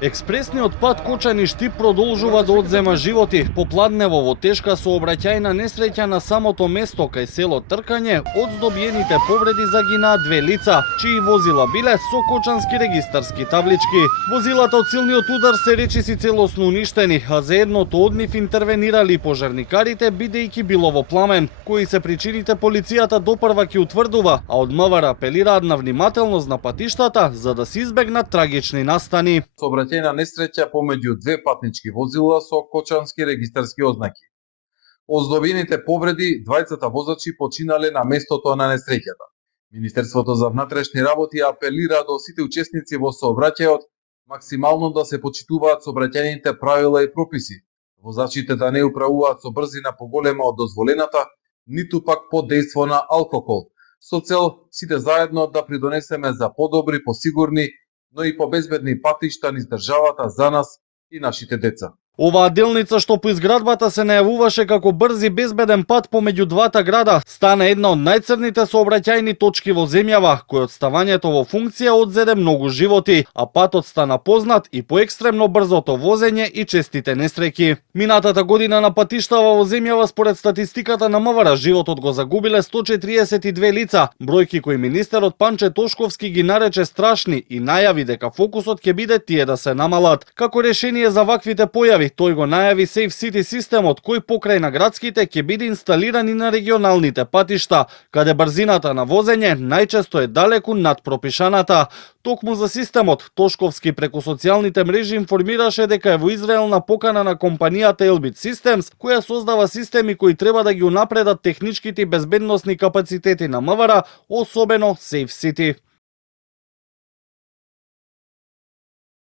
Експресниот пат Кочани-Штип продолжува да одзема животи. Попладнево во тешка сообраќајна несреќа на самото место кај село Тркање, од здобиените повреди загинаа две лица, чии возила биле со кочански регистарски таблички. Возилата од силниот удар се речиси целосно уништени, а за едното од нив интервенирали пожарникарите бидејќи било во пламен. Кои се причините полицијата допрва ќе утврдува, а од МВР апелираат на внимателност на патиштата за да се избегнат трагични настани. Сообраќајна несреќа помеѓу две патнички возила со кочански регистарски ознаки. Од здобиените повреди, двајцата возачи починале на местото на несреќата. Министерството за внатрешни работи апелира до сите учесници во сообраќајот максимално да се почитуваат сообраќајните правила и прописи, возачите да не управуваат со брзина поголема од дозволената, ниту пак под дејство на алкохол, со цел сите заедно да придонесеме за подобри, посигурни, но и побезбедни патишта низ државата за нас и нашите деца. Оваа делница што по изградбата се најавуваше како брз и безбеден пат помеѓу двата града, стана една од најцрните сообраќајни точки во земјава, кој од ставањето во функција одзеде многу животи, а патот стана познат и по екстремно брзото возење и честите несреќи. Минатата година на патиштава во земјава според статистиката на МВР животот го загубиле 142 лица, бројки кои министерот Панче Тошковски ги нарече страшни и најави дека фокусот ќе биде тие да се намалат. Како решение за ваквите појави, тој го најави Safe City системот кој покрај на градските ќе биде инсталиран и на регионалните патишта, каде брзината на возење најчесто е далеку над пропишаната. Токму за системот, Тошковски преку социјалните мрежи информираше дека е во Израел на покана на компанијата Elbit Systems, која создава системи кои треба да ги унапредат техничките и безбедносни капацитети на МВР, особено Safe City.